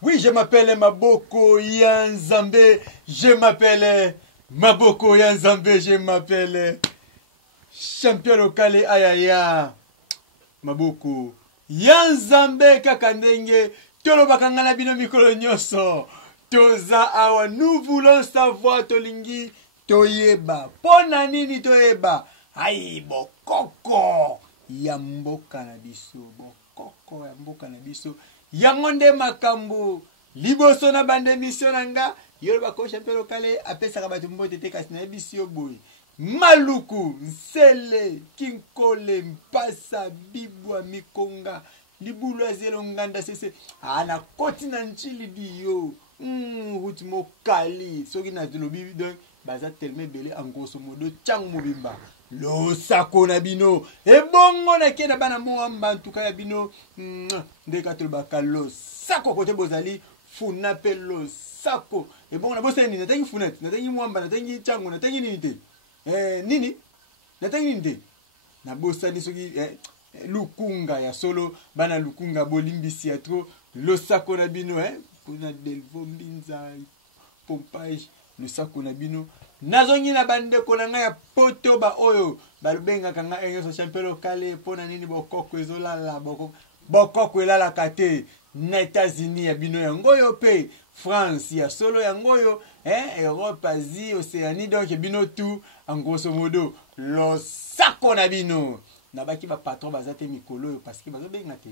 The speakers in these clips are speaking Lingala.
Oui, je m'appelle Maboko Yanzambe. Je m'appelle Maboko Yanzambe. Je m'appelle champion local ayaya. Maboko Yanzambe kakandenge. Tolo bakangana bino mikolo nyoso. Toza awa. Nous voulons savoir tolingi toyeba. Pona nini toyeba. Aïe bokoko. Yamboka na biso. Bokoko yamboka na biso. Yangonde makambo liboso na bande mission nanga yolo bako champion lokale apesa bato mbote te kasi na bisio boy maluku nsele kinkole mpasa bibwa mikonga libulu azelo nganda sese ana koti na nchili biyo route mokali soki na lobi donc baza tellement belé en grosso modo changu mobimba lo sako na bino ebongo na kena bana mwamba ntuka ya bino ndeka tolbaka lo sako kote bozali funa pe lo sako ebongo na boseni natangi funati natangi mwamba natangi changu natangi nini te nini natangi nini te na bosani soki lukunga ya solo bana lukunga bolimbisi ya tro lo sako na bino kuna delvo mbinza pompage le sako na bino nazongi na bande konanga ya poto ba oyo balubenga kanga enyo champion lokale pona nini bokoko ezolala bokoko elala kate na États-Unis ya bino ya ngoyo pe France ya solo ya ngoyo Europe Asie Océanie donc bino tout en grosso modo lo sako na bino na baki ba patron bazate mikolo parce que bazobenga te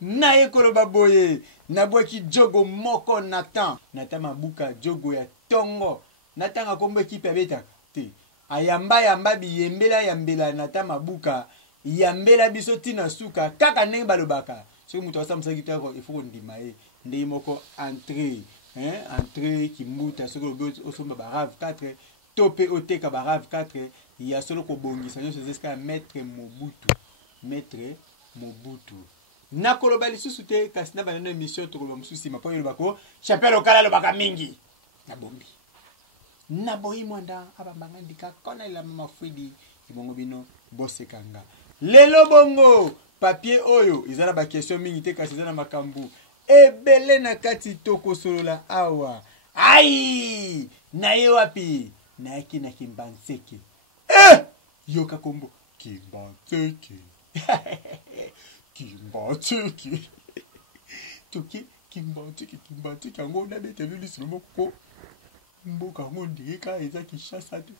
na ekolo baboye na bwaki jogo moko Nathan mabuka jogo ya tongo Nathan akombo ekipe abeta te ayamba biyembela yambela Nathan mabuka yambela biso tina suka kaka ndenge balobaka soki muto asamsaki tako il faut ndima ndenge moko entrée kimbuta soki osomba barave 4 tope oteka barave 4 ya solo kobongisa nyonso zeska maître Mobutu nakoloba lisusu te kasi na banana émission tokoloba mosusu ma po yolobako champion local alobaka mingi nabombi naboyi mwanda abambanga ndika kona ila mafwidi ibongo bino bosekanga lelo bongo papier oyo izala ba question mingi te kasi izala makambu ebele na kati tokosolola awa ai na ye wapi na yaki na Kimbanseke yoka kombo Kimbanseke Kimbanseke toki Kimbanseke yango na bete lulisi moko mboka ngo ndika eza Kinshasa te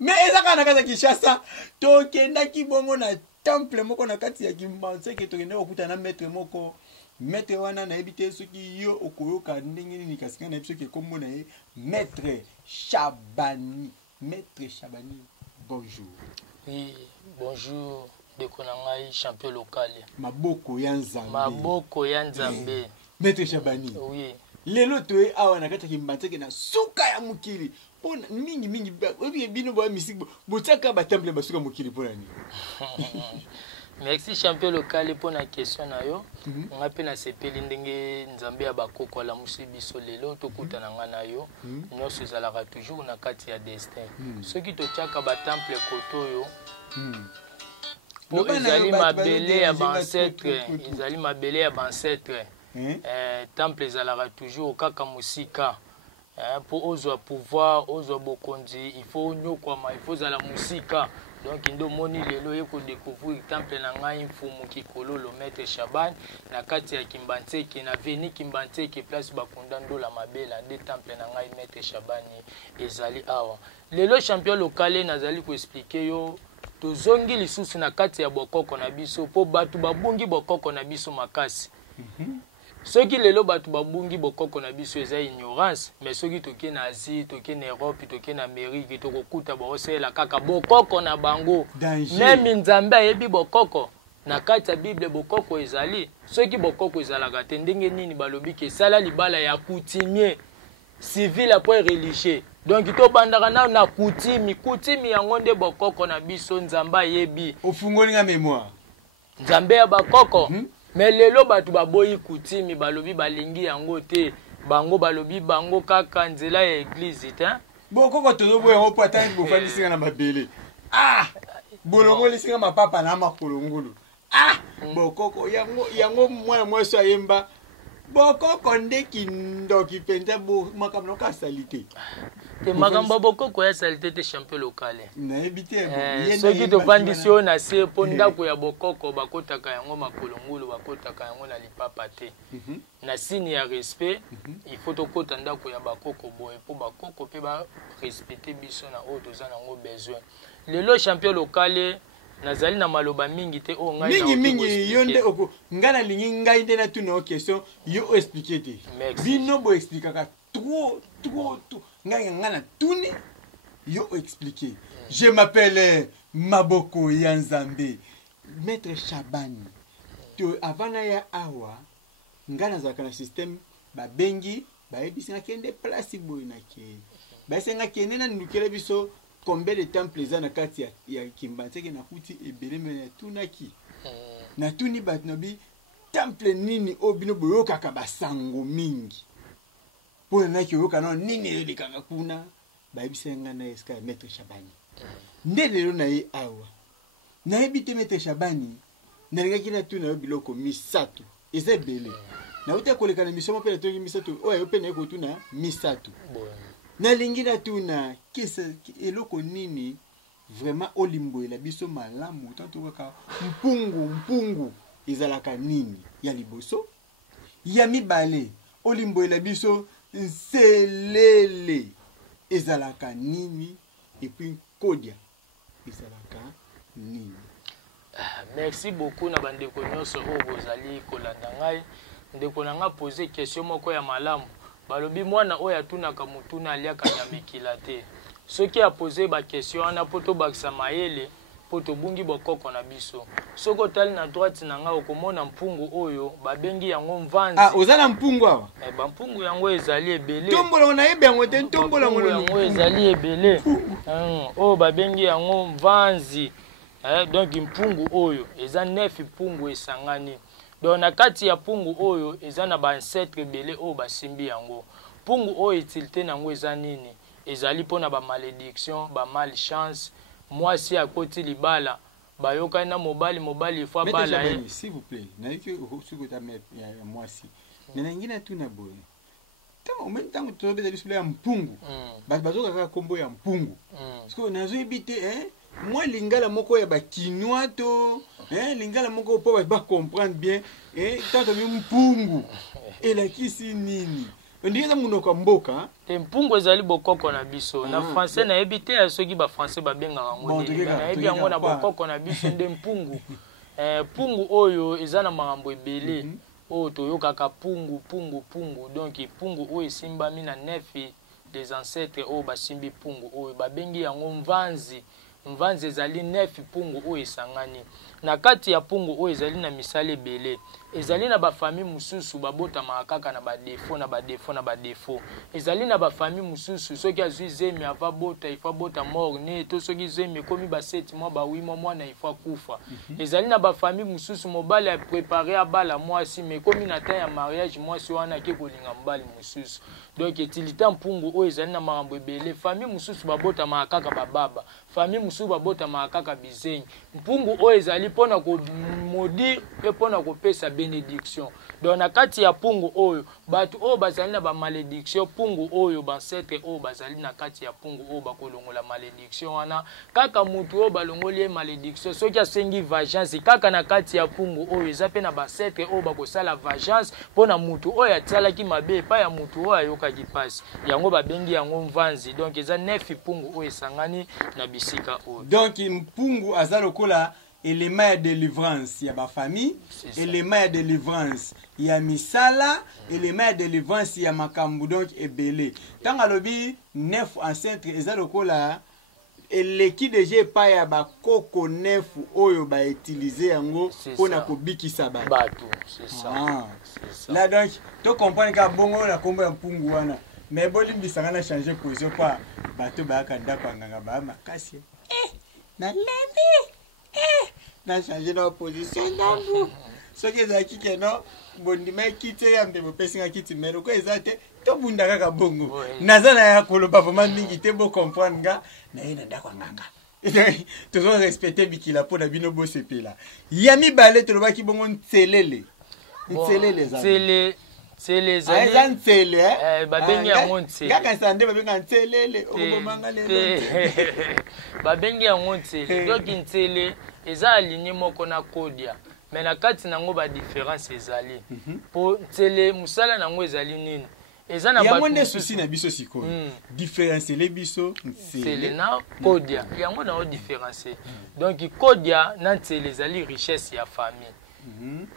mais eza kana kaza Kinshasa tokenda kibongo na temple moko na kati ya Kimbanseke tokenda okuta na maître moko maître wana na ebite soki yo okoyoka ndenge nini kasika na biso ke kombo na ye maître Chabani bonjour. Oui, bonjour de Konangai, champion local. Maboko Yanzambe. Maître Chabani. Oui. Lelo toe awa na kata Kimbanseke na suka ya mukili. Pona mingi obi bino ba misik botaka ba temple basuka mukili pona ni. Merci champion local pour la question na yo. On a peine sepeli ndenge nzambe ya bakoko la musibiso lelo tokuta na ngana yo. Nyonso ezalaka toujours na kati ya destin. Soki tochaka ba temple koto yo. Pour ezali mabele ya bancetre, temple ezalaka toujours kaka musika. Pour ozwa pouvoir, ozwa bokonzi, il faut nyokwama, il faut zala musika. Donc ndo moni lelo yeko découvrir temple na ngai mfumu kikolo lo maître Shaban na kati ya Kimbanseke na veni Kimbanseke place bakunda ndola mabela de temple na ngai maître Shabani ezali awa lelo champion local nazali ko expliquer yo tozongi lisusu na kati ya bokoko na biso po batu babungi bokoko na biso makasi soki lelo batu babungi bokoko na biso eza ignorance mais soki toke na Asie toke na Europe toke na Amérique tokokuta bosela kaka bokoko na bango même nzambe ayebi bokoko na kati ya Bible bokoko ezali soki bokoko ezalaka te ndenge nini balobi ke sala libala ya coutumier civil après religieux donc to bandaka na coutume yango nde bokoko na biso nzambe ayebi ofungoli nga mémoire nzambe ya bakoko mais lelo batu baboyi coutume balobi balingi yango te bango balobi bango kaka nzela ya église te bokoko tozoboya ngo patani bofandisi na mabele bolongo lisinga mapapa na makolongolo ah bokoko yango mwana mwasi ayemba bokoko nde kindoki penza bo makambo ka salite te makambo bokoko ya salite te champion local na ebite soki tovandisi oyo na se mpo ndako ya bokoko bakotaka yango makolo ngulu bakotaka yango na lipapa te na signe ya respect il faut tokota ndako ya bakoko boye mpo bakoko mpe barespecte biso na oyo toza nango besoin lelo champion local nazali na maloba mingi te o ngai mingi yonde oko ngana lingi ngai nde na tuna question yo expliquer te bino bo expliquer trop ngai ngana tuni yo expliquer je m'appelle Maboko ya Nzambe maître Chabani to avana ya awa ngana za kana système ba bengi ba ebisa kende place boy na ke ba senga kende na ndukele biso combien de temps plaisant na kati ya kimbanseke na kuti ebele me tunaki na tuni batnobi temple nini obino boyoka ka basango mingi po na ki yoka no nini ele kaka kuna bayibisenga na eska maître Chabani ndelo na ye awa na ebite maître Chabani na ngaki na tuna biloko misatu ezebele na uta koleka na misomo pe na tongi misatu oyo yo pe na ko tuna misatu na lingina tuna kesa eloko nini vraiment olimbo la biso malamu tanto kaka mpungu izalaka nini ya liboso ya mibale olimbo la biso nselele izalaka nini et puis kodia izalaka nini. Merci beaucoup na bandeko nyonso oyo bozali kolanda ngai ndeko na nga poser question moko ya malamu balobi mwana oyo atunaka mutuna aliaka nyamekila te soki apose ba question wana poto bakisa mayele poto bungi bokoko na biso soko tali na droite na nga okomona mpungu oyo babengi yango mvanzi ozala mpungu awa ba mpungu yango ezali ebele tombola na yebe yango te tombola yango ezali ebele oyo babengi yango mvanzi donc mpungu oyo eza 9 mpungu esangani donc na kati ya pungu oyo eza na ba ancêtre belé oyo basimbi yango pungu oyo utilité nango eza nini ezali pona ba malédiction ba malchance mwasi akoti libala bayoka na mobali ifwa bala s'il vous plaît na yiki sukuta ya mwasi na ngina tuna boye tango même tango tobeza biso ya mpungu bazoka kaka kombo ya mpungu parce que nazo ebite moi lingala moko ya ba quinoa to lingala moko po ba comprendre bien tant mpungu elakisi nini ndiza munoko mboka te mpungu ezali bokoko na biso na français na ebite soki ba français ba benga ngo na ebi yango na bokoko na biso nde mpungu pungu oyo eza na makambo ebele oyo toyokaka pungu donc pungu oyo esimbami na 9 des ancêtres oyo basimbi pungu oyo babengi yango mvanzi ezali 9 pungu oyo esangani na kati ya pungu oyo ezali na misala ebele ezali na ba famille mususu babotama kaka na ba défaut ezali na ba famille mususu soki azwi zemi ava bota ifa bota morne to soki zemi komi ba 7 mois ba 8 mois mwana ifa kufa ezali na ba famille mususu mobali a préparer abala mwasi mais komi na temps ya mariage mwasi wana ke kolinga mbali mususu donc utilité mpungu oyo ezali na makambo ebele famille mususu babotama kaka bababa famille mususu babotama kaka bizengi mpungu oyo ezali pona ko modi pe pona ko pesa bénédiction donc na kati ya pungu oyo batu oyo bazali na ba malédiction pungu oyo ba ancêtre oyo bazali na kati ya pungu oyo bakolongola malédiction wana kaka mutu oyo balongoli malédiction soki asengi vengeance kaka na kati ya pungu oyo eza pe na ba ancêtre oyo bakosala vengeance pona mutu oyo atalaki mabe pa ya mutu oyo ayokaki pasi yango babengi yango mvanzi donc eza 9 pungu oyo esangani na bisika oyo donc mpungu azalokola élément de délivrance ya ba famille élément de délivrance ya misala élément de délivrance ya makambu donc ebele tanga lobi 9 ancêtres ezalokola eleki deje pa ya ba koko 9 oyo ba utiliser yango pona ko bikisa bato c'est ça là donc to comprendre ka bongo la kombo ya mpungu wana mais bolimbisanga na changer position kwa bato ba kanda kwa nganga ba makasi na lebi na changer na position d'ambu soki ezaki keno bondima kite ya mbebo pesinga kiti mero ko ezate to bunda kaka bongo nazana ya koloba vraiment mingi te bo comprendre nga na ina ndako nganga tozwa respecte bikila mpo na bino bosepela ya mibale tolobaki bongo ntelele ntsele eza ntsele babengi yango ntsele kaka sande babenga ntelele okobomanga lelo babengi yango ntsele donc ntsele eza aligné moko na kodia mais na kati nango badifférence ezali mpo ntsele mosala nango ezali nini eza na yango nde susi na biso sikoyo différenciele biso ntsele na kodia yango nango différencier donc kodia na ntsele ezali richesse ya famille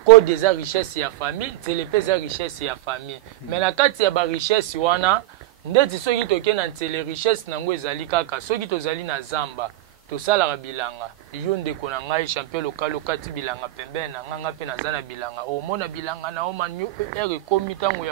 kodia eza richesse ya famille ntsele mpe eza richesse ya famille mais na kati ya barichesse wana ndeti soki toke na ntsele richesse nango ezali kaka soki tozali na zamba tosalaka bilanga yo ndeko na ngai champion local okati bilanga pembeni na nganga mpe naza na bilanga omona bilanga na omanyo ere ekomi ntango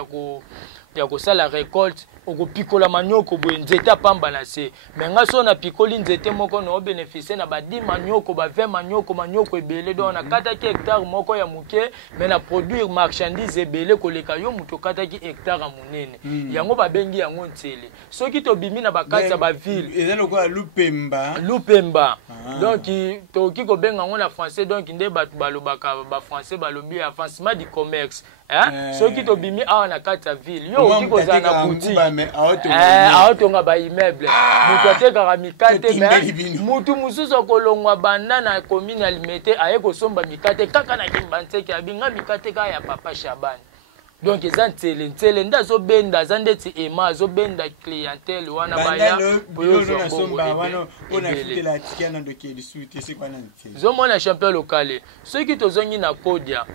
ya kosala récolte okopikola manioko boye nzete apamba na se me nga so na pikoli nzete moko na obénéficie na badi manioko ba 20 manioko ebele donc nakataki hectare moko ya moke me na produire marchandise ebele koleka yo moto okataki hectare ya monene yango babengi yango ntsele soki tobimi na bakati ya baville eza lokola lupemba donc toki kobenga yango na français donc nde bato balobaka bafrançais balobi avancement du commerce soki tobimi awa na kati ya ville yo oki kozala na boutique aotonga baimmeuble moto atekaka mikate mutu mosusu akolongwa banda na commune ya Limete aye kosomba mikate kaka na kimbantseke abinga mikate kaka ya papa Shabani donc eza ntsele nde azobenda aza ndeti ema azobenda clientèle wana baya zomona champion local soki tozongi na kodia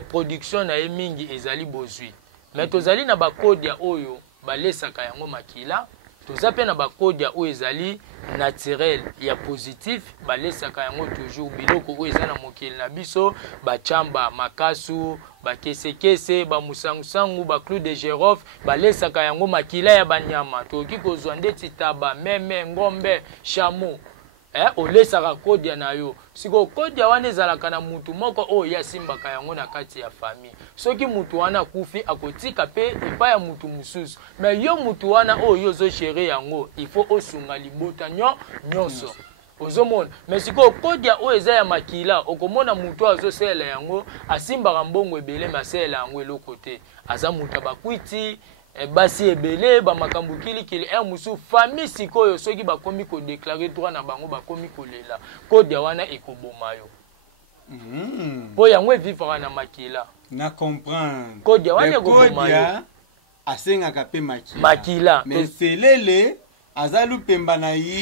production na ye mingi ezali bozwi mais tozali na bakodia oyo balesaka yango makila toza pe na bakodia oyo ezali naturel ya positif balesaka yango toujours biloko oyo eza na mokili na biso bachamba makasu bakesekese bamusangusangu baclou de girofle balesaka yango makila ya banyama toki kozwa ndeti taba meme ngombe chameau olesaka kodia na yo siko kodia wana ezalaka na mutu moko oyo yasimbaka yango na kati ya famille soki mutu wana akufi akotika pe epai ya mutu mosusu mais yo mutu wana oyo ozoshere yango il faut osunga libota nyonso ozomona mais siko kodia oyo eza ya makila okomona mutu azosela yango asimbaka mbongo ebele masela yango eloko te aza mutu abakwiti basi ebele bamakambo kilikili musu famille sikoyo soki bakomi kodéclarer droit na bango bakomi kolela kodia wana ekoboma yo po yango evivaka na makila na comprendre kodia wana ekoboma yo asengaka pe makila mais selele aza lupemba na ye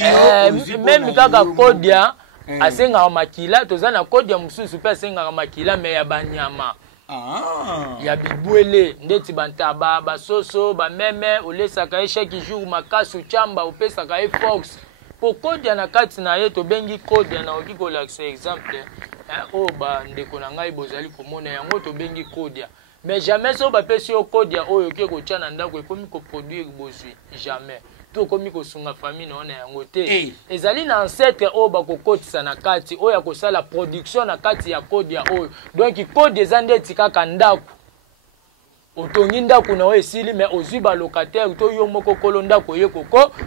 même kaka kodia asengaka makila toza na kodia mosusu mpe asengaka makila me ya banyama ya bibwele ndeti bantaba basoso bameme olesaka ye chaque jour makasu chamba opesaka ye fox po kodia na kati na ye tobengi kodia na oki kolakisa exemple oyo bandeko na ngai bozali komona yango tobengi kodia mais jamais so bapesi yo kodia oyo oki kotya na ndako ekomi koproduire bozwi jamais to komi kosunga famille na wana yango te ezali na ancêtre oyo bakokotisa na kati oyo akosala production na kati ya kodia oyo donc kodia eza ndeti kaka ndako otongi ndako na oyo esili mais ozwi balocataire to yo moko kolo ndako ye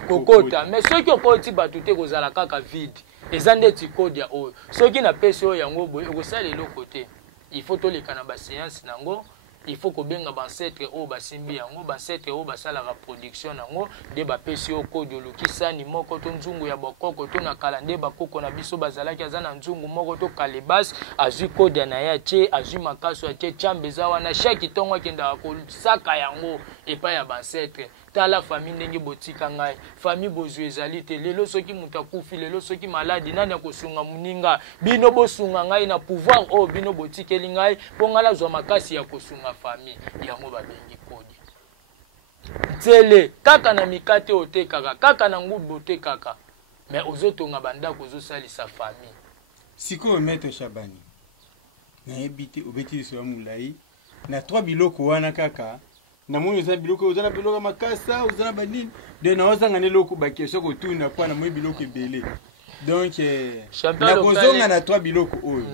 kokota mais soki okoti bato te kozala kaka vide eza ndeti kodia oyo soki napesi oyo yango boye okosala eloko te il faut toleka na baséance nango il faut kobenga bancetre oyo basimbi yango bancetre oyo basalaka production nango nde bapesi yo kodi olukisani moko to nzungu ya bokoko to na kala nde bakoko na biso bazalaki aza na nzungu moko to kalebas azwi kodi na ye atie azwi makaso atie chambe eza wana chaque ntongo akendaka kosaka yango epai ya bancetre tala famille ndenge botika ngai famille bozwi ezali te lelo soki moto akufi lelo soki maladi nani akosunga moninga bino bosunga ngai na pouvoir oyo bino botikeli ngai mpo ngai nazwa makasi ya kosunga famille yango babengi kodi ntsele kaka na mikate otekaka kaka na ngubu otekaka mais ozotonga bandako ozosalisa famille sikoyo maître Shabani nayebi te obeti liso ya molai na 3 biloko wana kaka na moni oza biloko oza na biloko makasa oza na banini de na ozanga ne loko bakesho kotuna kwa na moi biloko ebele donc na kozonga na 3 biloko oyo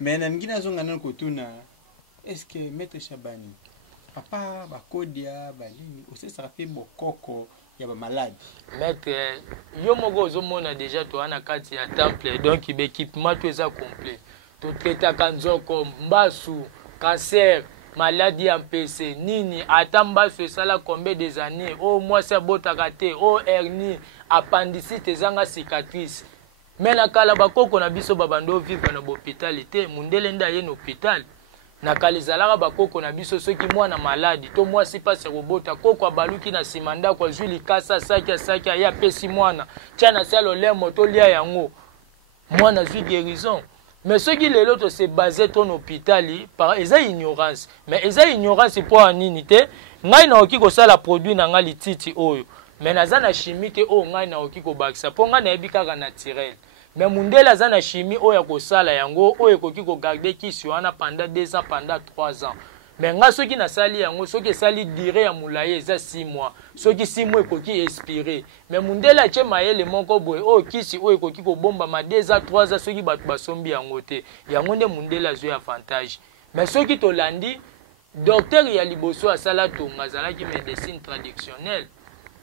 mais na ngina zonga na kotuna est-ce que maître Shabani papa bakodia banini osesaka pe bokoko ya ba malade. Maître, yo moko ozomona déjà to ana kati ya temple donc l'équipement tout ça complet. To traiter kanzoko, mbasu, cancer, maladie en PC, nini, atamba sur ça là combien des années, oh moi c'est botakate, oh hernie, appendicite, zanga cicatrice. Mais la kala bakoko na biso babando vivre na hôpital té, mundele nda ye na hôpital. Na kalizalaka bakoko na biso soki mwana maladi to mwasi pasi robota koko abaluki na simanda kwa zwi likasa saki ya pesi mwana tia na salo lemo to lia yango mwana zwi guérison. Mais soki lelo to se basé ton hôpital par eza ignorance, mais eza ignorance pour anini te ngai na oki ko sala produit na ngali titi oyo mais naza na chimie te o ngai na oki ko bakisa po ngai na ebikaka naturel. Mais mundela za na chimie oya ko sala yango oyo koki ko garder kisi wana pendant 2 ans pendant 3 ans. Mais nga soki na sali yango soki sali durée ya mulaye za 6 mois soki 6 mois koki expirer. Mais mundela che mayele moko boy o kisi oyo koki ko bomba ma 2 ans 3 ans soki batu basombi yango te yango nde mundela zo ya avantage. Mais soki to landi docteur ya liboso asala to ngazala ki médecine traditionnelle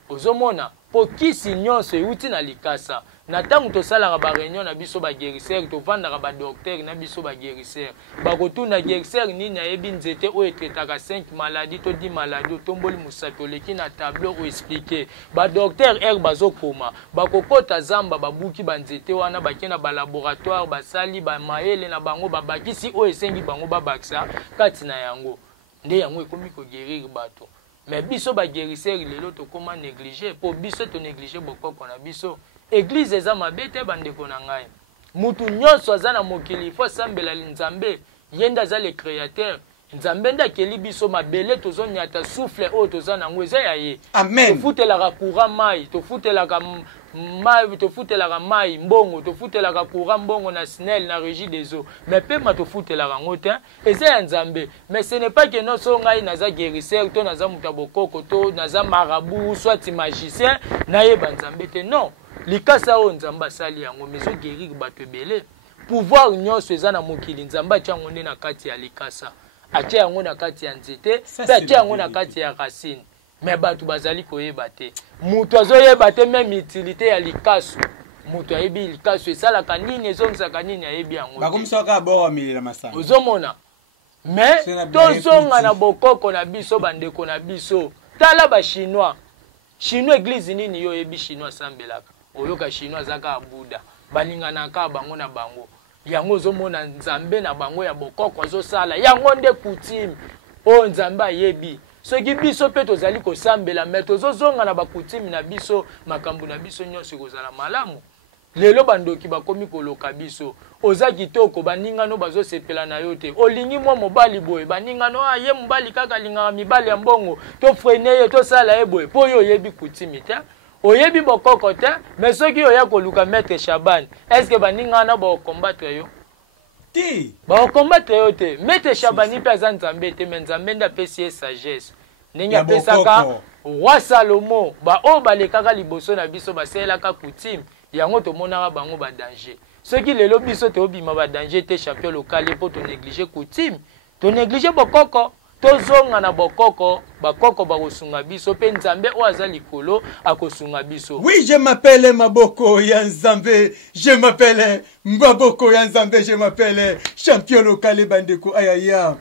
ozomona po kisi nyonso euti na likasa na tango to sala ba réunion na biso ba guérisseur to vanda ba docteur na biso ba guérisseur ba kotuna guérisseur ni na yebi nzete o etretaka 5 maladies to 10 maladies tomboli musatoleki na tableau o expliquer ba docteur bazo koma ba kokota zamba ba buki ba nzete wana ba kena ba laboratoire ba sali ba maele na bango ba bakisi o esengi bango ba baksa kati na yango nde yango ekomi ko guérir bato. Mais biso ba guérisseur lelo to koma négliger po biso to négliger bokoko na biso église eza mabete bandeko na ngai mutu nyonso aza na mokili fo sambela nzambe yenda za le créateur nzambe nda keli biso mabele tozonyata souffle o tozana ngweza ya ye. Amen. Tofutelaka courant mai tofutelaka mai tofutelaka mai mbongo tofutelaka courant mbongo na SNEL na régie des eaux mais pema tofutelaka ngote eza ya nzambe. Mais ce n'est pas que non so ngai naza guérisseur to naza mutabokoko to naza marabout soit magicien na yeba nzambe te non. Likasa o nzamba sali yango mezo guérir bato ebele pouvoir nyonso eza na mokili nzamba tia yango nde na kati ya likasa atia yango na kati ya nzete pe atia yango na kati ya racine. Mais bato bazali koyeba te mutu azoyeba te même utilité ya likasu mutu ayebi likasu esalaka nini ezongisaka nini ayebi yango bakomisaka bora milela masanga ozomona. Mais tozonga na bokoko na biso bandeko na biso tala ba chinois église nini yo yebi chinois sambelaka oyoka chinois zaka Buddha balinganaka bango na bango yango ozomona nzambe na bango ya bokoko azosala yango nde coutume o nzambe ayebi soki biso pe tozali kosambela mais tozozonga na bakutimi na biso makambo na biso nyonso kozala malamu. Lelo bandoki bakomi koloka biso oza kitoko baningano bazosepela na yo te olingi mwa mobali boye baningano ye mobali kaka lingaka mibali ya mbongo to frene ye tosala ye boye po yo oyebi kutimi te oyebi bokoko te. Mais soki oya koluka maître Shaban est-ce que baningana bakombattre yo ti bakombattre yo te. Maître Shaban pe aza nzambe te mais nzambe nda pesi ye sagesse ndenge apesaka roi Salomo ba o balekaka liboso na biso baselaka kutime yango tomonaka bango ba danger. Soki lelo biso te obima ba danger te champion local po to négliger coutume to négliger bokoko tozonga na bokoko bakoko bakosunga biso pe nzambe o aza likolo akosunga biso. Oui, je m'appelle Maboko ya Nzambe, je m'appelle Maboko ya Nzambe, je m'appelle champion local bandeko ayaya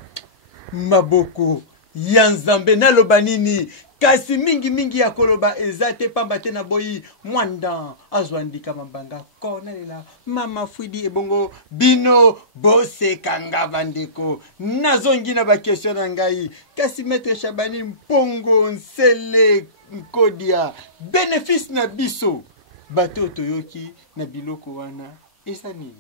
Maboko ya Nzambe naloba nini kasi mingi ya koloba ezate pamba te na boyi mwanda azwandika mambanga konelela mama fwidi ebongo bino bose kanga bandeko nazongi na ba question na ngai kasi maître Shabani mpongo nsele nkodia bénéfice na biso bato toyoki na biloko wana esa nini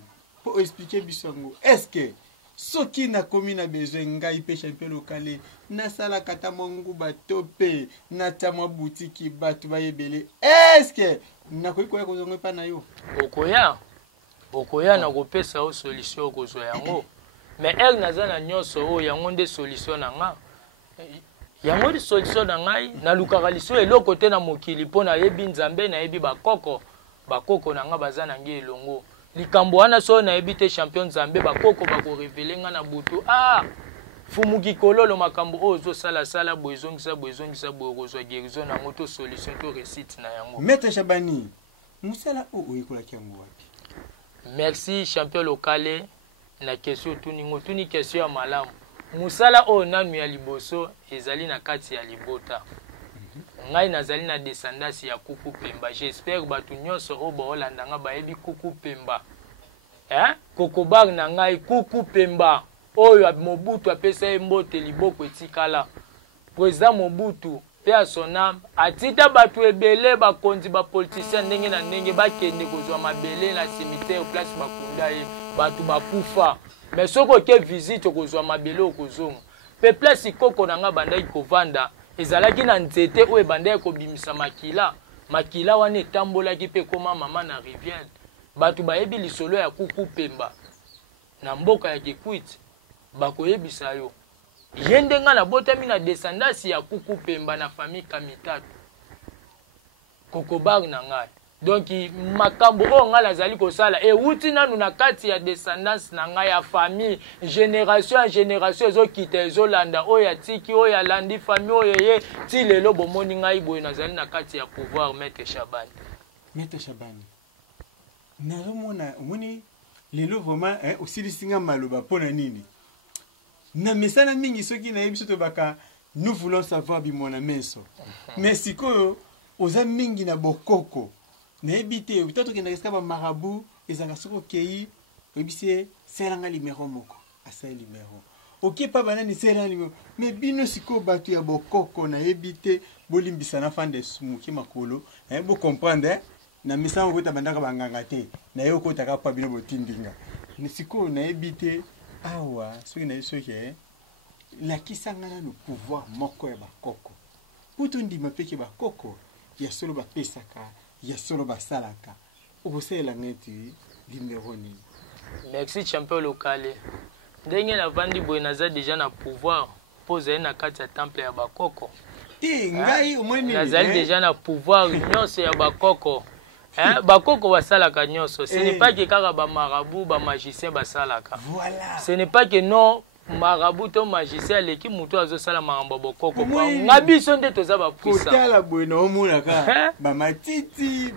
po expliquer biso ngo est-ce que soki na komi na besoin ngai pe champion local na sala kata mongu bato pe na tamwa boutique bato bayebele est-ce que na koya kozonga pa na yo okoya na kopesa o solution kozwa yango. Mais elle nazana nyonso o yango nde solution na nga yango di solution na ngai na lukaka liso eloko te na mokili po na yebi nzambe na yebi bakoko na nga bazana ngi elongo likambo wana so na yebi te champion nzambe bakoko bako révéler nga na butu fumuki kololo makambo ozo sala boizongisa bokozwa guérison na moto solution to réussite na yango. Maître Chabani musala oyekola kiango wapi? Merci champion local na question tuni question ya malamu. Musala o nanu ya liboso ezali na kati ya libota. Ngai nazali na descendance ya Kuku Pemba. J'espère batu nyonso o baolanda nga bayebi Kuku Pemba. Kokobar na ngai Kuku Pemba. Oyo Mobutu apesa mbote liboko etikala. Président Mobutu pe asona atita batu ebele bakonzi ba politicien ndenge na ndenge bakende kozwa mabele na cimetière place bakunda ye batu bakufa. Mais soko ke visite kozwa mabele okozonga. Pe place ikoko na nga bandai kovanda ezalaki na nzete oyo bandai kobimisa makila wana etambolaki pe koma mama na rivière. Batu bayebi lisolo ya Kuku Pemba na mboka ya Kikwit bakoyebisa yo yende nga na botami na descendance ya Kuku Pemba na famille Kamitatu Kokobar na ngai. Donc makambo o nga lazali kosala wuti nanu na kati ya descendance na ngai ya famille génération en génération ezokita ezolanda oyo atiki oyo alandi famille oyo ye ti lelo bomoni ngai boye nazali na kati ya pouvoir. Maître Chabani nazomona omoni lelo vraiment osilisinga maloba mpona nini na misala mingi soki nayebi so tobaka nous voulons savoir bimona meso mais sikoyo oza mingi na bokoko nayebi te peut-être okendaka esika bamarabu ezalaka soki okei oyebisi selanga limero moko asa limero oke pa banani selanga limero mais bino sikoyo bato ya bokoko nayebi te bolimbisana fande moke makolo bocomprendre na misala okota bandaka banganga te naye okotaka pa bino botindinga sikoyo nayebi te awa soki nayebi soki lakisanga nanu pouvoir moko ya bakoko putu ndima peke bakoko ya solo bapesaka ya solo basalaka okosalela ngeti limero nini. Merci champion local ndenge na vandi boye naza déjà na pouvoir poser na kati ya temple ya bakoko ngai omoni nazali déjà na pouvoir nyonso ya bakoko. Bakoko basalaka nyonso. Ce n'est pas que kaka ba marabout ba magicien basalaka. Voilà. Ce n'est pas que non marabout to magicien leki muto azosala makambo bokoko. Ngabiso nde toza ba puissant. Kotala boye na omona ka ba matiti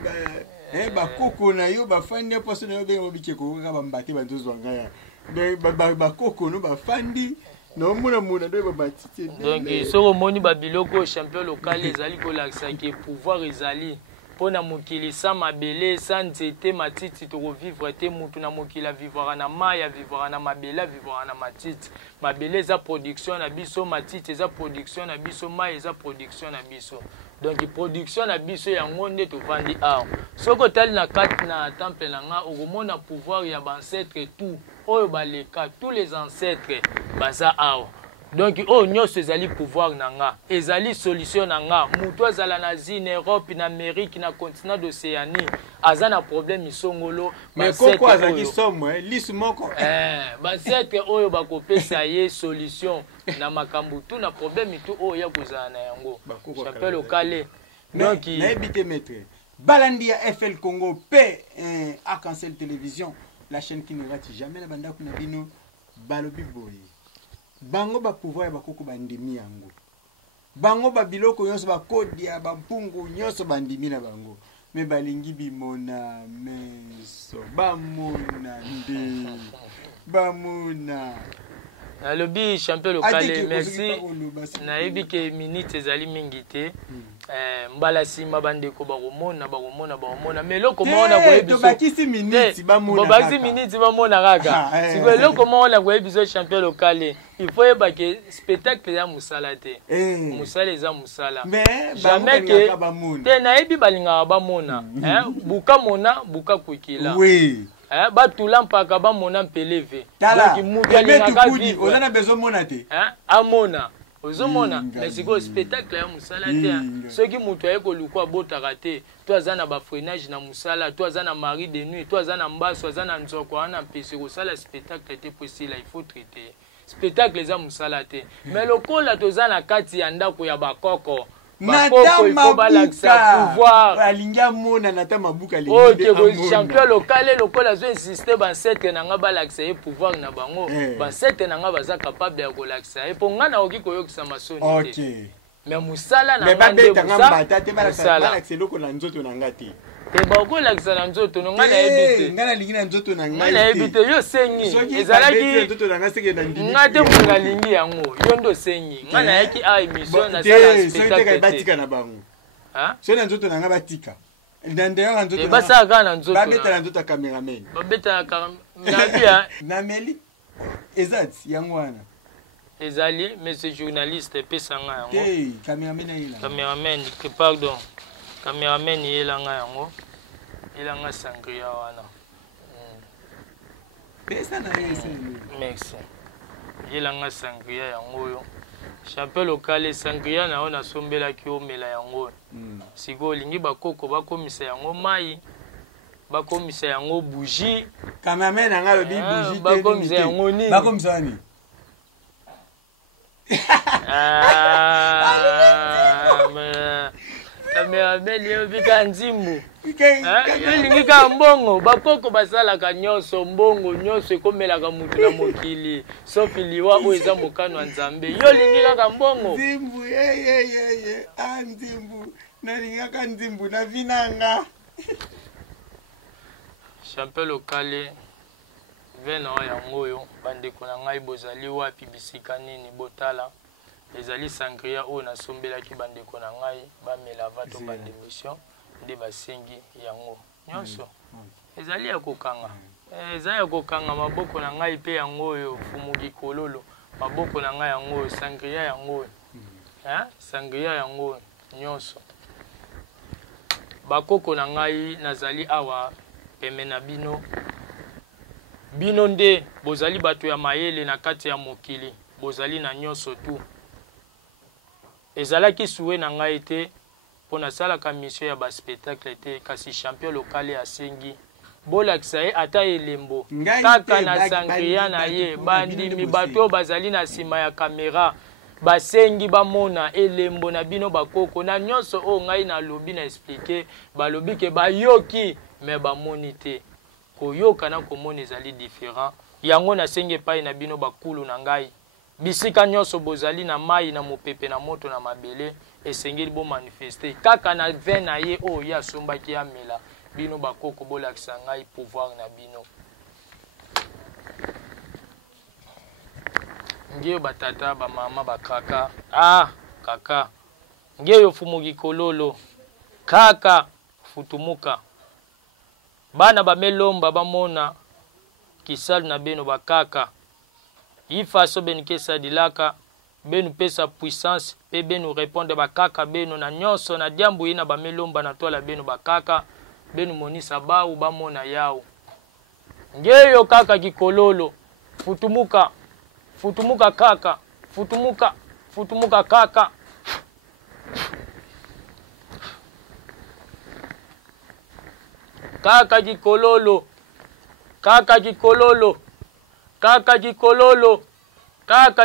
bakoko na yo bafandi poso na yo bengo bikeko kaka bambate banzozwanga ya bakoko no bafandi na omona mona do ba matiti. Donc soko moni ba biloko champion local ezali ko lakisa ke pouvoir ezali pona mokili sa mabele sa nzete matiti to vivre te mutu na mokili vivra na maya vivra na mabele vivra na matiti mabele za production na biso matiti za production na biso maya za production na biso. Donc production na biso yango nde to vandi awa soko tali na kati na temple na nga okomona pouvoir ya ancêtre tout oyo baleka tous les ancêtres baza awa. Donc nyonso ezali pouvoir na nga ezali solution na nga mutu azala na Asie na Europe na Amérique na continent d'Océanie aza na problème isongolo mais koko azaki somo lisu moko basete oyo bakopesa ye solution na makambo tu na problème tu oyo ya kozala na yango champion local. Donc naebite maître balandi ya FL Congo P Arc-en-Ciel Télévision la chaîne qui ne rate jamais la banda kuna bino balobi boye bango ba pouvoir ya bakoko bandimi yango bango ba biloko nyonso ba kodi ya bampungu nyonso bandimi na bango me balingi bimona meso bamona nde bamona alobi champion local. Merci nayebi ke minute ezali mingi te mbala sima bandeko bakomona mais loko mona ko ebiso bakisi minute bamona kaka siko loko mona ko ebiso champion local il faut eba ke spectacle ya musala te musala eza musala jamais ke te nayebi balinga bamona buka mona buka kwikila oui batula mpaka bamona mpeleve donc mutu alingaka vivre ozana besoin mona te amona ozomona mais siko spectacle ya musala te soki mutu aye koluka abotaka te to aza na bafreinage na musala to aza na mari de nuit to aza na mbaso aza na nzoko wana mpesi kosala spectacle te posila il faut traiter spectacle eza musala te mais lokola toza na kati ya ndako ya bakoko bakoko il faut balakisa pouvoir alingi amona nata mabuka alingi champion local lokola zo insister bansete nanga balakisa ye pouvoir na bango bansete nanga baza capable ya kolakisa ye po nga na oki koyokisa masoni te mais musala na nga nde musala eloko na nzoto na nga te bakolakisa na nzoto no nga nayebi te nga nalingi na nzoto na ngai nayebi te yo sengi ezalaki nga te moto nalingi yango yo ndo sengi nga nayaki a émission nasala spectacle te na bango so na nzoto na nga batika ndandeyoka nzoto basalaka na nzoto babetala nzoto ya cameraman babetala nabia nameli eza ti yango wana ezali monsieur journaliste epesanga yango cameraman pardon cameraman yelanga yango elanga sangria wana pesa na yese merci yelanga sangria yango oyo champion local sangria na ona sombelaki omela yango siko lingi bakoko bakomisa yango mai bakomisa yango bougie cameraman anga lobi bougie bakomisa yango nini bakomisa nini cameraman yo bika nzimbu yolingi ka mbongo bakoko basalaka nyonso mbongo nyonso ekomelaka mutu na mokili soki liwa oyo eza mokano ya nzambe yolingi kaka mbongo nzimbu nzimbu nalingaka nzimbu na vinanga champion lokale vena oyo yango oyo bandeko na ngai bozali wapi bisika nini botala ezali sangria oyo nasombelaki bandeko na ngai bamela vato bandemission nde basengi yango nyonso ezali ya kokanga eza ya kokanga maboko na ngai mpe yango oyo fumuki kololo maboko na ngai yango oyo sangria yango oyo sangria yango oyo nyonso bakoko na ngai nazali awa peme na bino nde bozali bato ya mayele na kati ya mokili bozali na nyonso tu ezalaki suwe na ngai te mpo nasalaka mission ya baspectacle te kasi champion local asengi bolakisa ye ata elembo kaka na sangria na ye bandimi bato oyo bazali na nsima ya kamera basengi bamona elembo na bino bakoko na nyonso oyo ngai nalobi na explike balobi ke bayoki me bamoni te koyoka na komona ezali différent yango nasengi epai na bino bakulu na ngai bisika nyonso bozali na mai na mopepe na moto na mabele esengeli bomanifeste kaka na vin na ye oyo ye asombaki amela bino bakoko bolakisa ngai pouvoir na bino ngeyo batata bamama bakaka kaka ngeyo fumuki kololo kaka futumuka bana bamelomba bamona kisali na beno bakaka ifaso benu kesadilaka benu pesa puissance pe benu répondre bakaka benu na nyonso na diambu ina bamelomba na tola benu bakaka benu monisa bawu bamona yao ngeyo kaka kikololo futumuka kaka futumuka kaka kaka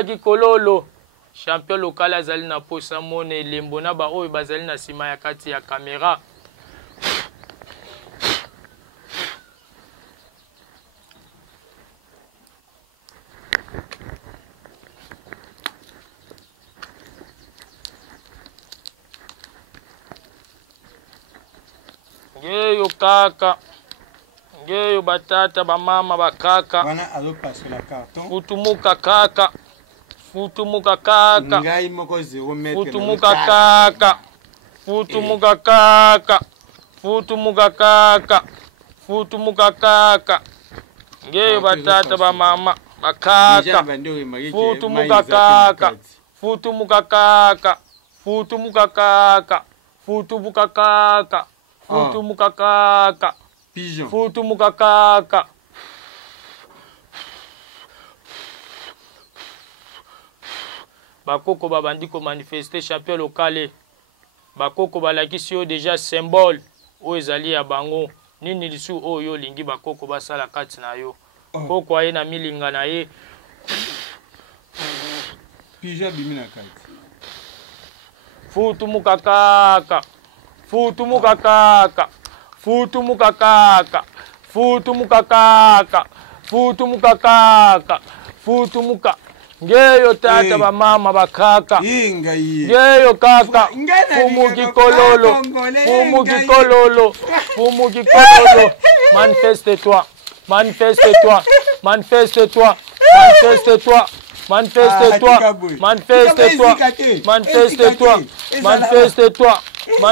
kikololo champion local azali na posa mona elembo na ba oyo bazali na sima ya kati ya kamera ngeyo kaka ngeyo batata bamama bakaka wana azopasa la carton futumuka kaka ngai moko 0 metre futumuka kaka ngeyo batata bamama bakaka futumuka kaka pigeon futumuka kaka bakoko babandi ko manifester champion local bakoko balakisi yo déjà symbole oyo ezali ya bango nini lisu oyo lingi bakoko basala kati na yo koko aye na milinga na ye pigeon bimi na kati futumuka kaka, futumuka kaka, futumuka kaka, futumuka kaka, futumuka kaka, futumuka. Ngeyo tata ba mama bakaka. Ngeyo kaka. Fumukikololo. Fumukikololo. Fumukikololo. Manifeste-toi. Manifeste-toi. Manifeste-toi. Manifeste-toi. Manifeste-toi. Manifeste-toi. Manifeste-toi. Manifeste-toi.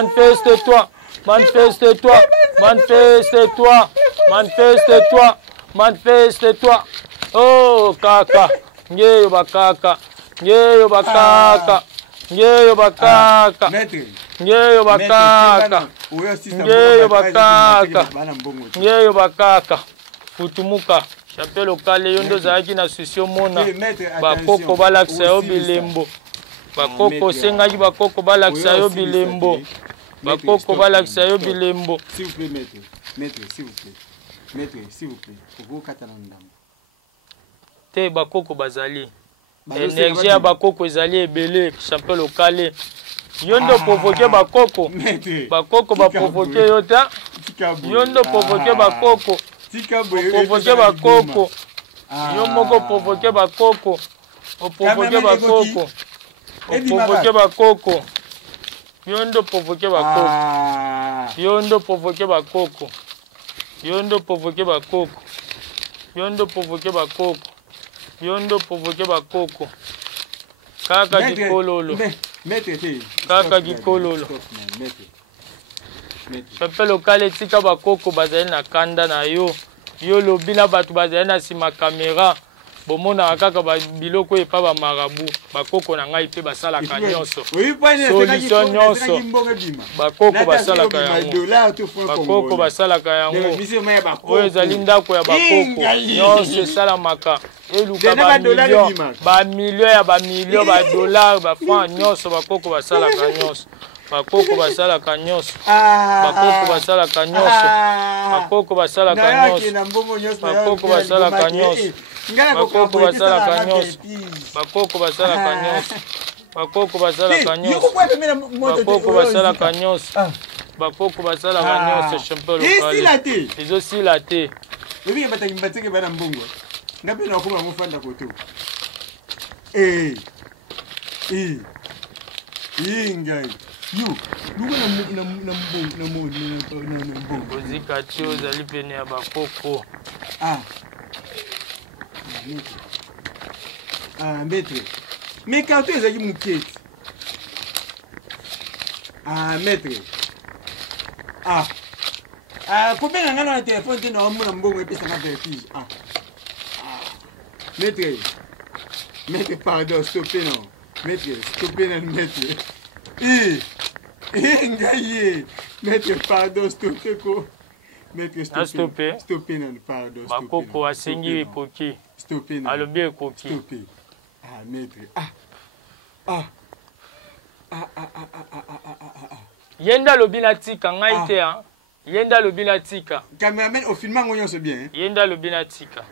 Manifeste-toi. Manifeste-toi. Manifeste-toi. Manifeste-toi. Manifeste-toi. Oh kaka. Ngeyo bakaka. Ngeyo bakaka. Ngeyo bakaka. Ngeyo bakaka. Ngeyo bakaka. Ngeyo bakaka. Futumuka. Chapelle lokale yondo zaki na susio mona. Bakoko balakisa yo bilembo. Bakoko sengaki bakoko balakisa yo bilembo. Bakoko balakisa yo bilembo. S'il vous plaît, maître. Maître, s'il vous plaît. Maître, s'il vous plaît. Pourquoi katalandam? Te bakoko bazali. Énergie ya bakoko ezali ebele champion lokale. Yondo provoquer bakoko. Bakoko ba provoquer yota. Yondo provoquer bakoko. Provoquer bakoko. Yomoko provoquer bakoko. Provoquer bakoko. Provoquer bakoko. Yondo provoquer bakoko. Yondo provoquer bakoko. Yondo provoquer bakoko. Yondo provoquer bakoko. Yondo provoquer bakoko. Kaka gikololo. Kaka gikololo. Chapelle lokale tika bakoko bazali na kanda na yo. Yo lobina batu bazali na sima kamera. Bomona kaka biloko epa ba marabu. Bakoko na ngai pe basala ka nyonso. Solution nyonso. Bakoko basala ka yango. Bakoko basala ka yango. Oyo ezali ndako ya bakoko. Nyonso esala maka. Eluka ba million ba dollars ba francs nyonso bakoko basala ka nyonso. Bakoko basala ka nyonso. Bakoko basala ka nyonso. Bakoko basala ka nyonso. Bakoko basala ka nyonso. Bakoko basala ka nyonso. Bakoko basala ka nyonso. Bakoko basala ka nyonso. Bakoko basala ka nyonso. Bakoko basala ka nyonso champion lokale. Ezo sila te. Ebi bataki mbateke bana mbongo. Ngapi na okoma mufanda kote. Ingai. You, nuko na mbongo. Ozika ti ozali pene ya bakoko. Maître. Mais quand tu es allé mouquet. Maître. Combien on a un téléphone de nos mbongo et puis ça va vertige. Maître. Maître, pardon, stoppez non. Maître, stoppez non, maître. Ngaye. Maître, pardon, stoppez quoi. Maître, stoppez. Stoppez non, pardon. Bakoko asengi ekoki. Stoppez non. Alobi ekoki. Stoppez. Maître. Yenda lobina tika ngai te hein. Yenda lobina tika. Cameraman au filmant on se bien. Yenda lobina tika.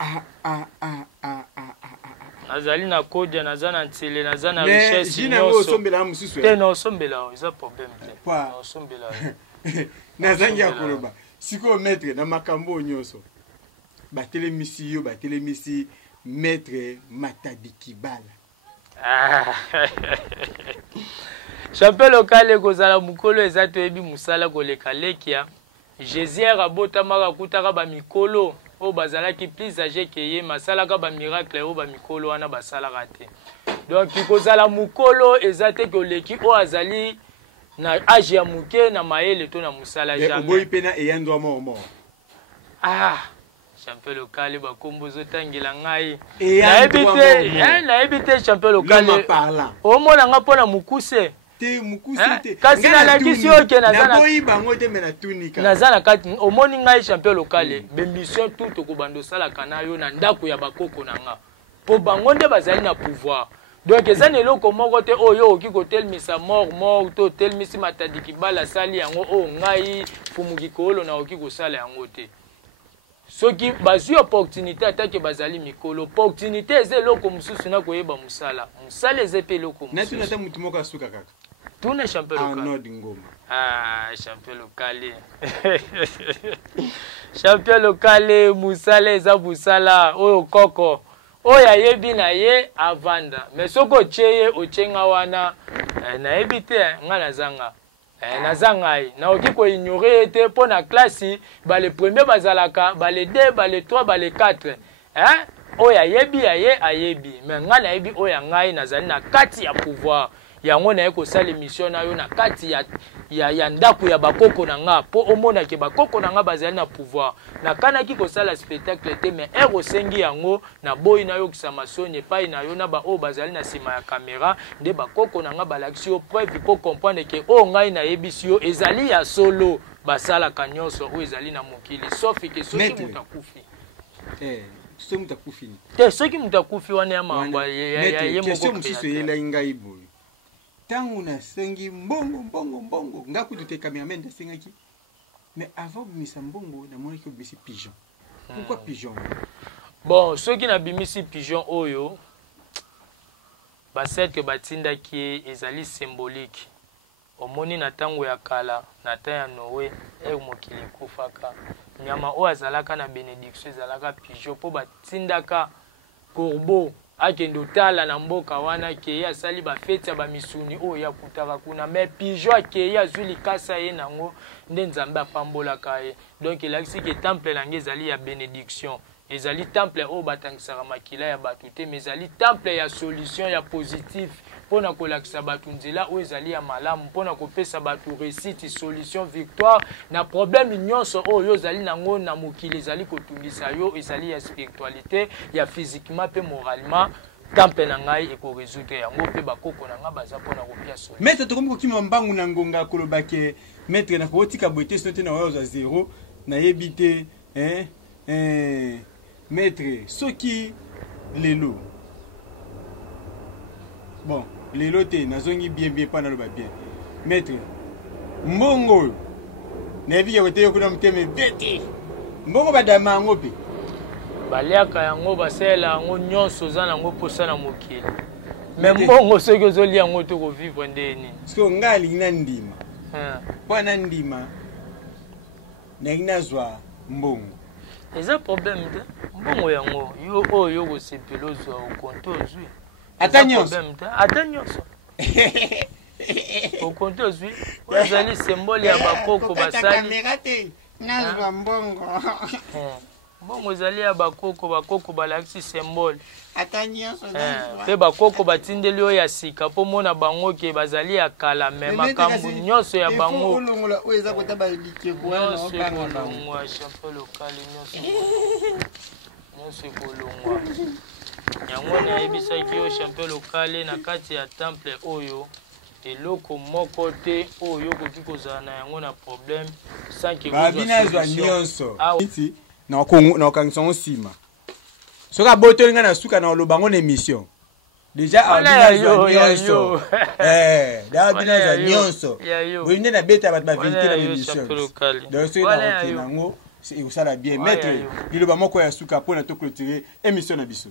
Nazali na kodia nazana ntele nazana richesse nyonso. Te no sombela eza problème te. No sombela. Nazangi akoloba. Siko maître na makambo nyonso. Batelemisi yo batelemisi maître Matadi Kibala. Champion lokale kozala mukolo ezato ebi musala koleka lekia. Jésus abota maka kutaka ba mikolo o bazala ki plus âgé que ye masala ka ba miracle o ba mikolo wana basala raté. Donc kozala mukolo ezate koleki o azali na âge ya muke na mayele to na musala jamais. Oboyi pena eyandwa mo. Champion local ba kombo zotangela ngai. Na ebite champion local. O mona nga pona mukuse. Te mukuse te. Kasi na lakisi oke nazana. Boyi bango te mena tunika. Nazana kati o moni ngai champion local. Be mission tout ko bando sala kana yo na ndako ya bakoko na nga. Po bango nde bazali na pouvoir. Donc ezane loko moko te oyo okiko telmisa mort to telmisi Matadi Kibala sali yango o ngai fumukikolo na okiko sala yango te. Soki bazui opportunité atake bazali mikolo opportunité eze loko mususu na koyeba musala musala eze pe loko mususu na tuna ta mutu moko asuka kaka tuna champion local Arnaud Ngoma. Ah, champion local. Champion local musala eza musala oyo koko. Oya yebi na ye avanda. Mais soko cheye ochenga wana na yebi te nga nazanga. Nazangai na oki ko ignorer te pour na classe ba le premier bazalaka ba le 2 ba le 3 ba le 4. Oya yebi ayebi. Mais nga na yebi oya ngai nazali na kati ya pouvoir. Yango na yeko sala émission na yo na kati ya ndako ya bakoko na nga po omona ke bakoko na nga bazali na pouvoir na kana ki ko sala spectacle te mais ero sengi yango na boyi na yo kisama sonye pai na yo na ba o bazali na sima ya caméra nde bakoko na nga balakisi yo preuve po comprendre ke o ngai na yebisi yo ezali ya solo basala kanyonso o ezali na mokili sauf ke soki mutakufi soki mutakufi te soki mutakufi wana ya mamba ya yemo ko msiso yela ngai boyi tangu na sengi mbongo ngaku te cameraman da sengaki mais avant bimisa mbongo na moni ko bisi pigeon pourquoi pigeon bon ceux qui na bimisi pigeon oyo ba set que batinda ki ezali symbolique omoni na tango ya kala na ta ya Noé mokili kufaka nyama o azalaka na bénédiction ezalaka pigeon po batindaka corbeau akendo tala na mboka wana ke ya sali ba fete ba misuni o ya kutaka kuna mais pigeon ke ya zuli kasa ye nango nde nzambe apambola kaye donc il a dit que temple langue ezali ya bénédiction ezali temple o batangisaka makila ya batu te mais ezali temple ya solution ya positif pona kolakisa batu nzela o ezali ya malamu pona kopesa batu réussite solution victoire na problème nyonso oyo ezali nango na mokili ezali kotungisa yo ezali ya spiritualité ya physiquement pe moralement temple na ngai eko résoudre yango pe bakoko na nga baza pona kopia solution maître tokomi kokima mbangu na ngonga kolobake maître na kotika boite sote na oyo za 0 na yebite maître soki lelo bon lelo te nazongi bien pana loba bien maître mbongo na vika kote yokuna mteme beti mbongo badama yango pe baliaka yango basela yango nyonso za nango posa na mokili mais mbongo soki ozolia yango to kovivre ndeni siko ngali na ndima pana ndima na inazwa mbongo eza problème te mbongo yango yo oyo kosepelozwa okonto ozwi ata nyonso okonto ozwi ezali symbole ya bakoko basali nazwa mbongo mbongo ezali ya bakoko balakisi symbole ata nyonso pe bakoko batindeli oyo ya sika po mona bango ke bazali ya kala me makambo nyonso ya bango nyonso ekolongwa champion local nyonso ekolongwa yango nayebisaki yo champion local na kati ya temple oyo eloko moko te oyo koki kozala na yango na problème sans que babinazwa nyonso na okangisa ngo nsima soki abotoli ngai na suka na olobango na émission déjà abinazwa nyonso abinazwa nyonso boyi nde nabeta bato bavérité na émission donc soki nakoke nango ekosala bien maître liloba moko ya suka mpona toclotire émission na biso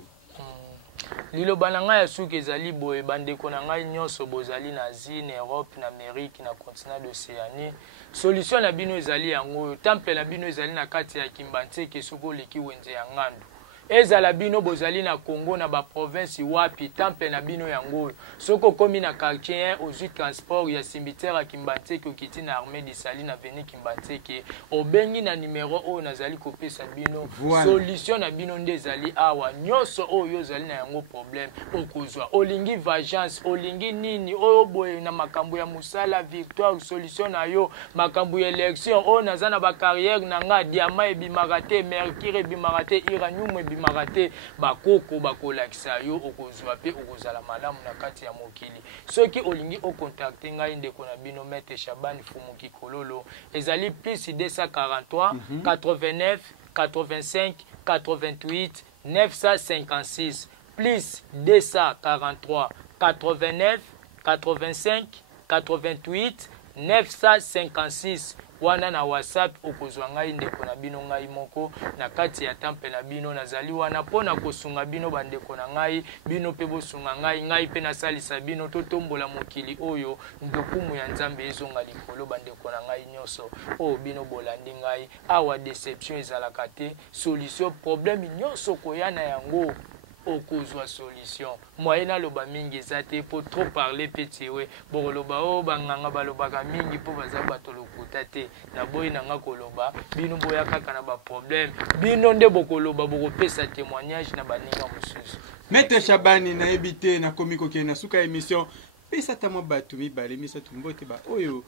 liloba na ngai ya suka ezali boye bandeko na ngai nyonso bozali na Asie na Europe na Amérique na continent d'Océanie solution na bino ezali yango temple na bino ezali na kati ya Kimbantseke soko leki wenze ya ngandu ezala bino bozali na Congo na ba province wapi temple na bino yango soko komi na quartier ozwi transport ya cimetière ya Kimbantseke okiti na armée d'Isali na veni Kimbantseke obengi na numéro oyo nazali kopesa bino solution na bino nde ezali awa nyonso oyo ezali na yango problème okozwa olingi vengeance olingi nini oyo boye na makambo ya musala victoire solution na yo makambo ya élection oyo naza na ba carrière na nga diamant ebimaka te mercure ebimaka te uranium ebimaka te bakoko bakolakisa yo okozwa pe okozala malamu na kati ya mokili soki olingi okontakte ngai ndeko na bino Maître Shaban Fumuki Kololo ezali plus 243 89 85 88 956 plus 243 89 85 88 956 wana na WhatsApp okozwa ngai ndeko na bino ngai moko na kati ya temple na bino nazali wana pona kosunga bino bandeko na ngai bino pe bosunga ngai pe nasalisa bino totombola mokili oyo ndokumu ya Nzambe ezonga likolo bandeko na ngai nyonso o bino bolandi ngai awa déception ezalaka te solution problème nyonso koyana yango okozwa solution moyena loba mingi ezate po trop parler petit we boloba o banganga balobaka mingi po baza bato lokuta te na boyi nanga koloba bino boya kaka na ba problème bino nde bokoloba bokopesa témoignage na baninga mosusu Maître Chabani na ebité na komiko ke na suka émission pesa tamo bato mibale misatu mbote ba oyo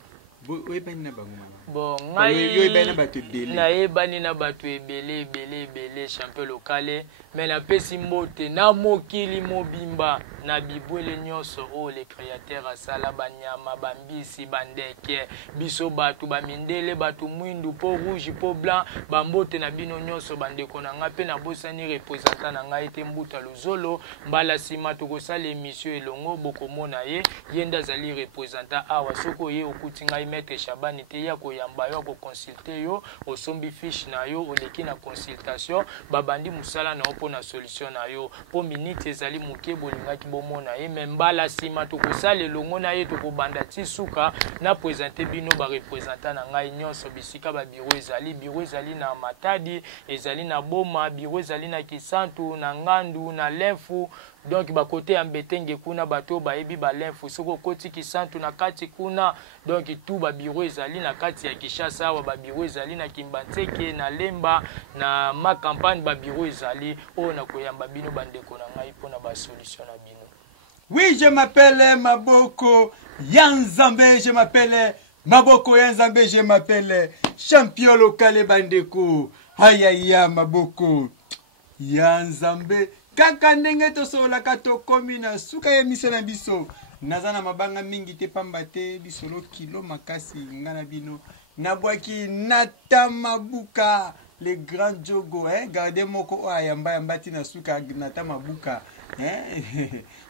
oyebani na bango bon ngai nayebani na bato ebele champion lokale mais napesi mbote na mokili mobimba na bibwele nyonso oyo le créateur asala banyama bambisi bandeke biso bato bamindele bato mwindu po rouge po blanc bambote na bino nyonso bandeko na ngai pe nabosani représentant na ngai te mbuta luzolo mbala nsima tokosala émission elongo bokomona ye nde azali représentant awa soki oye okuti ngai Maître Chabani te ya koyamba yo koconsulte yo osombi fiche na yo oleki na consultation babandi musala na po na solution na yo po minute ezali moke bolingaki bomona ye me mbala nsima tokosala elongo na ye tokobanda ti suka na présente bino barepresentant na ngai nyonso bisika babiro ezali na Matadi ezali na Boma biro ezali na Kisantu na Ngandu na Lenfu donc ba côté ya Mbetenge kuna bato bayebi ba Lenfu soko koti Kisantu na kati kuna donc tout ba biro ezali na kati ya Kishasa wa ba biro ezali na Kimbanzeke na Lemba na ma campagne ba biro ezali o na koyamba bino bandeko na ngai pona ba solution na bino. Oui, je m'appelle Maboko Yanzambe, je m'appelle Maboko Yanzambe, je m'appelle champion local bandeko. Ayaya Maboko Yanzambe. Kaka ndenge tosola kato komi na suka ya misena biso. Nazana mabanga mingi te pamba te bisolo kilo makasi ngana bino. Nabwaki Nata Mabuka, le grand jogo, gardez moko ayamba yambati na suka Nata Mabuka.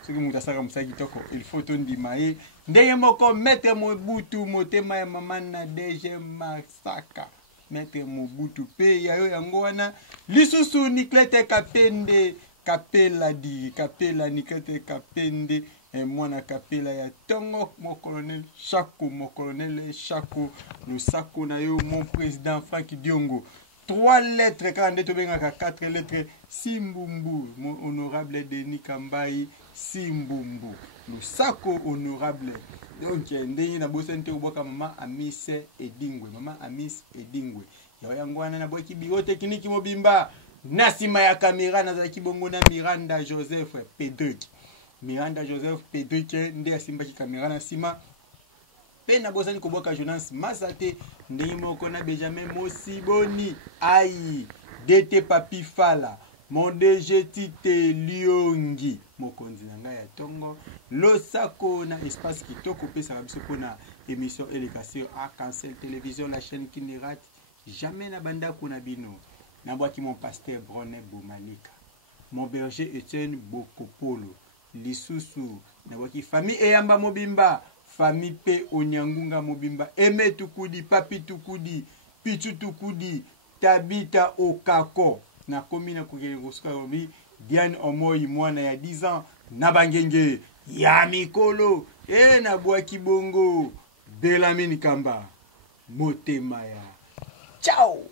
Soki mutasaka musaki toko il faut tondima ye ndenge moko Maître Mobutu motema ya mama na DG Masaka Maître Mobutu pe yayo yango wana lisusu Niklete Kapende Kapela Niklete Kapende mwana Kapela ya tongo mon colonel Chako Lusako na yo mon président Frank Diongo 3 lettres, quand on a 4 lettres, Simbumbu, mon honorable Denis Kambai, Simbumbu, le sako honorable. Donc, ndenge na bosente uboka mama Amis Edingwe, Yawangwana na boki biro technique mobimba, nasima ya kamera na zaki bongo na Miranda Joseph Pedrick, nde asimba ki kamera na sima. Pena bosani koboka Jonas Masate ndenge moko na Benjamin Mosiboni ai DT Papi Fala mon DG Tite Liongi mokonzi na ngai ya tongo losako na espace kitoko pesa biso pona émission Élécation à Cancel Télévision la chaîne qui ne rate jamais na banda kuna bino na bwaki mon pasteur Broné Boumalika mon berger Etienne Bokopolo lisusu na bwaki famille eyamba mobimba famille pe onyangunga mobimba eme tukudi papi tukudi pichu tukudi tabita okako na komina kukegosuka robi Diane Omoyi mwana ya 10 ans na bangenge ya mikolo na bwaki bongo Belamini Kamba motema ya ciao.